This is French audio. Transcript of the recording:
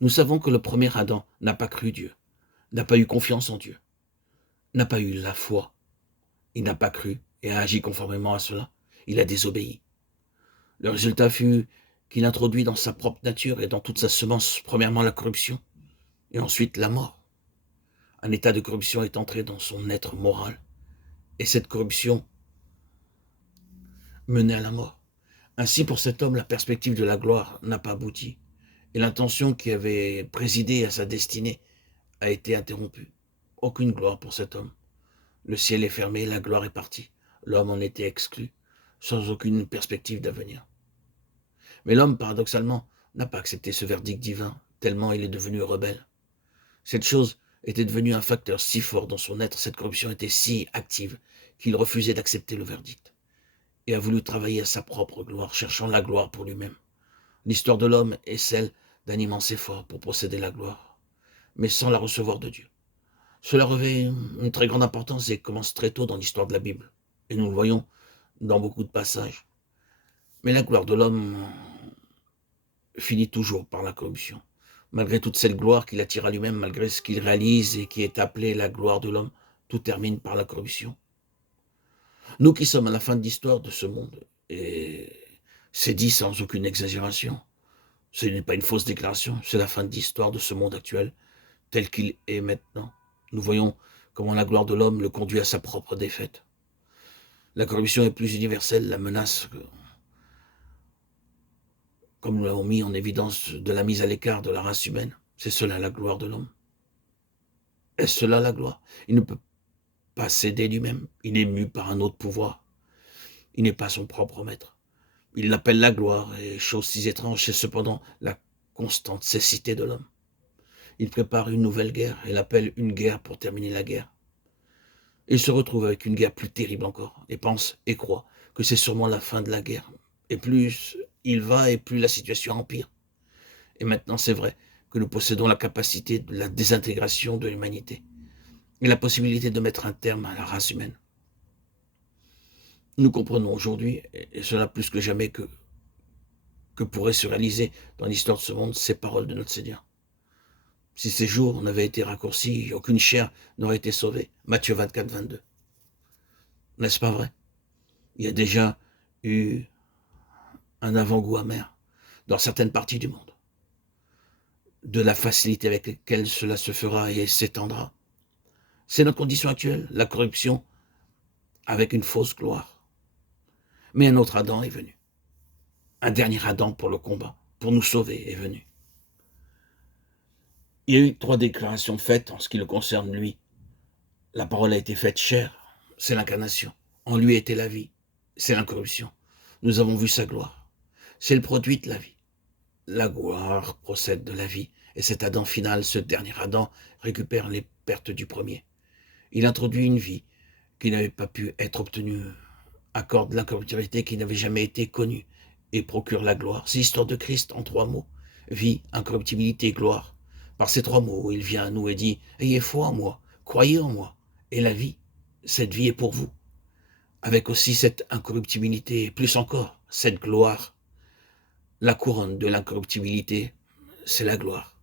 Nous savons que le premier Adam n'a pas cru Dieu, n'a pas eu confiance en Dieu, n'a pas eu la foi. Il n'a pas cru et a agi conformément à cela. Il a désobéi. Le résultat fut qu'il introduit dans sa propre nature et dans toute sa semence, premièrement la corruption, et ensuite la mort. Un état de corruption est entré dans son être moral, et cette corruption menait à la mort. Ainsi, pour cet homme, la perspective de la gloire n'a pas abouti, et l'intention qui avait présidé à sa destinée a été interrompue. Aucune gloire pour cet homme. Le ciel est fermé, la gloire est partie. L'homme en était exclu, sans aucune perspective d'avenir. Mais l'homme, paradoxalement, n'a pas accepté ce verdict divin, tellement il est devenu rebelle. Cette chose était devenue un facteur si fort dans son être, cette corruption était si active, qu'il refusait d'accepter le verdict, et a voulu travailler à sa propre gloire, cherchant la gloire pour lui-même. L'histoire de l'homme est celle d'un immense effort pour posséder la gloire, mais sans la recevoir de Dieu. Cela revêt une très grande importance et commence très tôt dans l'histoire de la Bible, et nous le voyons dans beaucoup de passages. Mais la gloire de l'homme finit toujours par la corruption. Malgré toute cette gloire qu'il attire à lui-même, malgré ce qu'il réalise et qui est appelé la gloire de l'homme, tout termine par la corruption. Nous qui sommes à la fin de l'histoire de ce monde, et c'est dit sans aucune exagération, ce n'est pas une fausse déclaration, c'est la fin de l'histoire de ce monde actuel, tel qu'il est maintenant. Nous voyons comment la gloire de l'homme le conduit à sa propre défaite. La corruption est plus universelle, la menace, comme nous l'avons mis en évidence, de la mise à l'écart de la race humaine. C'est cela la gloire de l'homme. Est-ce cela la gloire? Il ne peut pas céder lui-même, il est mu par un autre pouvoir. Il n'est pas son propre maître. Il l'appelle la gloire, et chose si étrange, c'est cependant la constante cécité de l'homme. Il prépare une nouvelle guerre, et l'appelle une guerre pour terminer la guerre. Il se retrouve avec une guerre plus terrible encore, et pense et croit que c'est sûrement la fin de la guerre. Et plus il va, et plus la situation empire. Et maintenant, c'est vrai que nous possédons la capacité de la désintégration de l'humanité, et la possibilité de mettre un terme à la race humaine. Nous comprenons aujourd'hui, et cela plus que jamais, que pourraient se réaliser dans l'histoire de ce monde ces paroles de notre Seigneur. Si ces jours n'avaient été raccourcis, aucune chair n'aurait été sauvée. Matthieu 24, 22. N'est-ce pas vrai? Il y a déjà eu un avant-goût amer dans certaines parties du monde, de la facilité avec laquelle cela se fera et s'étendra. C'est notre condition actuelle, la corruption avec une fausse gloire. Mais un autre Adam est venu. Un dernier Adam pour le combat, pour nous sauver, est venu. Il y a eu 3 déclarations faites en ce qui le concerne, lui. La parole a été faite chair, c'est l'incarnation. En lui était la vie, c'est l'incorruption. Nous avons vu sa gloire. C'est le produit de la vie. La gloire procède de la vie, et cet Adam final, ce dernier Adam, récupère les pertes du premier. Il introduit une vie qui n'avait pas pu être obtenue, accorde l'incorruptibilité qui n'avait jamais été connue, et procure la gloire. C'est l'histoire de Christ en 3 mots. Vie, incorruptibilité, gloire. Par ces 3 mots, il vient à nous et dit « Ayez foi en moi, croyez en moi, et la vie, cette vie est pour vous. » Avec aussi cette incorruptibilité, et plus encore, cette gloire. La couronne de l'incorruptibilité, c'est la gloire.